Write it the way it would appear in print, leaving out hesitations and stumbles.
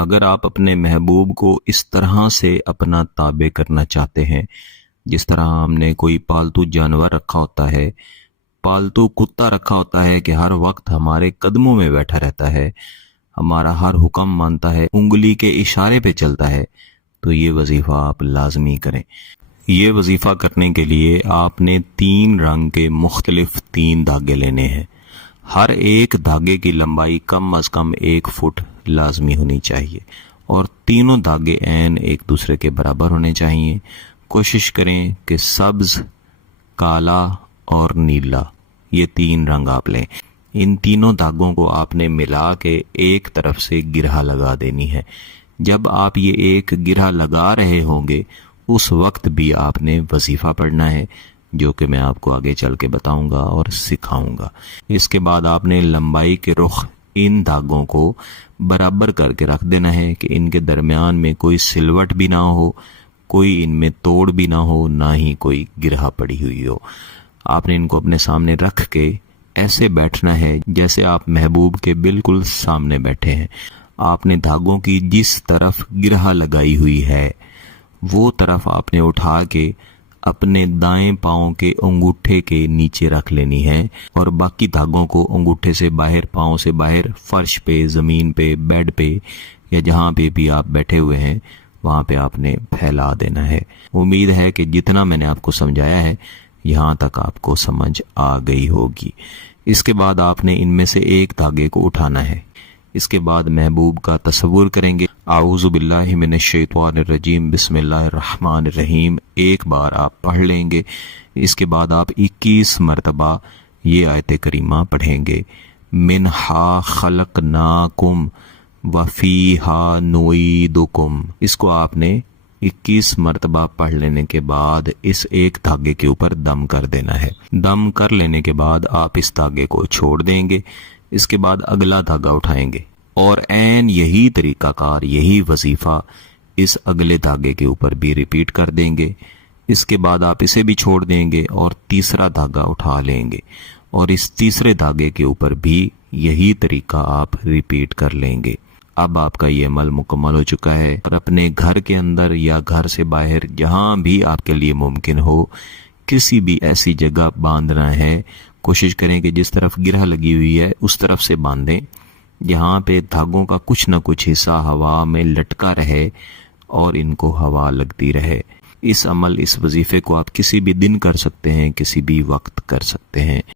اگر آپ اپنے محبوب کو اس طرح سے اپنا تابع کرنا چاہتے ہیں جس طرح ہم نے کوئی پالتو جانور رکھا ہوتا ہے، پالتو کتا رکھا ہوتا ہے کہ ہر وقت ہمارے قدموں میں بیٹھا رہتا ہے، ہمارا ہر حکم مانتا ہے، انگلی کے اشارے پہ چلتا ہے، تو یہ وظیفہ آپ لازمی کریں۔ یہ وظیفہ کرنے کے لیے آپ نے 3 رنگ کے مختلف 3 دھاگے لینے ہیں۔ ہر ایک دھاگے کی لمبائی کم از کم 1 فٹ لازمی ہونی چاہیے اور تینوں دھاگے عین ایک دوسرے کے برابر ہونے چاہیے۔ کوشش کریں کہ سبز، کالا اور نیلا یہ 3 رنگ آپ لیں۔ ان تینوں دھاگوں کو آپ نے ملا کے ایک طرف سے گرہ لگا دینی ہے۔ جب آپ یہ ایک گرہ لگا رہے ہوں گے اس وقت بھی آپ نے وظیفہ پڑھنا ہے، جو کہ میں آپ کو آگے چل کے بتاؤں گا اور سکھاؤں گا۔ اس کے بعد آپ نے لمبائی کے رخ ان دھاگوں کو برابر کر کے رکھ دینا ہے کہ ان کے درمیان میں کوئی سلوٹ بھی نہ ہو، کوئی ان میں توڑ بھی نہ ہو، نہ ہی کوئی گرہ پڑی ہوئی ہو۔ آپ نے ان کو اپنے سامنے رکھ کے ایسے بیٹھنا ہے جیسے آپ محبوب کے بالکل سامنے بیٹھے ہیں۔ آپ نے دھاگوں کی جس طرف گرہ لگائی ہوئی ہے وہ طرف آپ نے اٹھا کے اپنے دائیں پاؤں کے انگوٹھے کے نیچے رکھ لینی ہے اور باقی دھاگوں کو انگوٹھے سے باہر، پاؤں سے باہر، فرش پہ، زمین پہ، بیڈ پہ یا جہاں پہ بھی آپ بیٹھے ہوئے ہیں وہاں پہ آپ نے پھیلا دینا ہے۔ امید ہے کہ جتنا میں نے آپ کو سمجھایا ہے یہاں تک آپ کو سمجھ آ گئی ہوگی۔ اس کے بعد آپ نے ان میں سے ایک دھاگے کو اٹھانا ہے۔ اس کے بعد محبوب کا تصور کریں گے۔ اعوذ باللہ من الشیطان الرجیم، بسم اللہ الرحمن الرحیم ایک بار آپ پڑھ لیں گے۔ اس کے بعد آپ 21 مرتبہ یہ آیت کریمہ پڑھیں گے۔ منہا خلقناکم وفیہا نعیدکم۔ اس کو آپ نے 21 مرتبہ پڑھ لینے کے بعد اس ایک دھاگے کے اوپر دم کر دینا ہے۔ دم کر لینے کے بعد آپ اس دھاگے کو چھوڑ دیں گے۔ اس کے بعد اگلا دھاگا اٹھائیں گے اور عین یہی طریقہ کار، یہی وظیفہ اس اگلے دھاگے کے اوپر بھی ریپیٹ کر دیں گے۔ اس کے بعد آپ اسے بھی چھوڑ دیں گے اور تیسرا دھاگا اٹھا لیں گے اور اس تیسرے دھاگے کے اوپر بھی یہی طریقہ آپ ریپیٹ کر لیں گے۔ اب آپ کا یہ عمل مکمل ہو چکا ہے اور اپنے گھر کے اندر یا گھر سے باہر جہاں بھی آپ کے لیے ممکن ہو کسی بھی ایسی جگہ باندھنا ہے، کوشش کریں کہ جس طرف گرہ لگی ہوئی ہے اس طرف سے باندھیں جہاں پہ دھاگوں کا کچھ نہ کچھ حصہ ہوا میں لٹکا رہے اور ان کو ہوا لگتی رہے۔ اس عمل، اس وظیفے کو آپ کسی بھی دن کر سکتے ہیں، کسی بھی وقت کر سکتے ہیں۔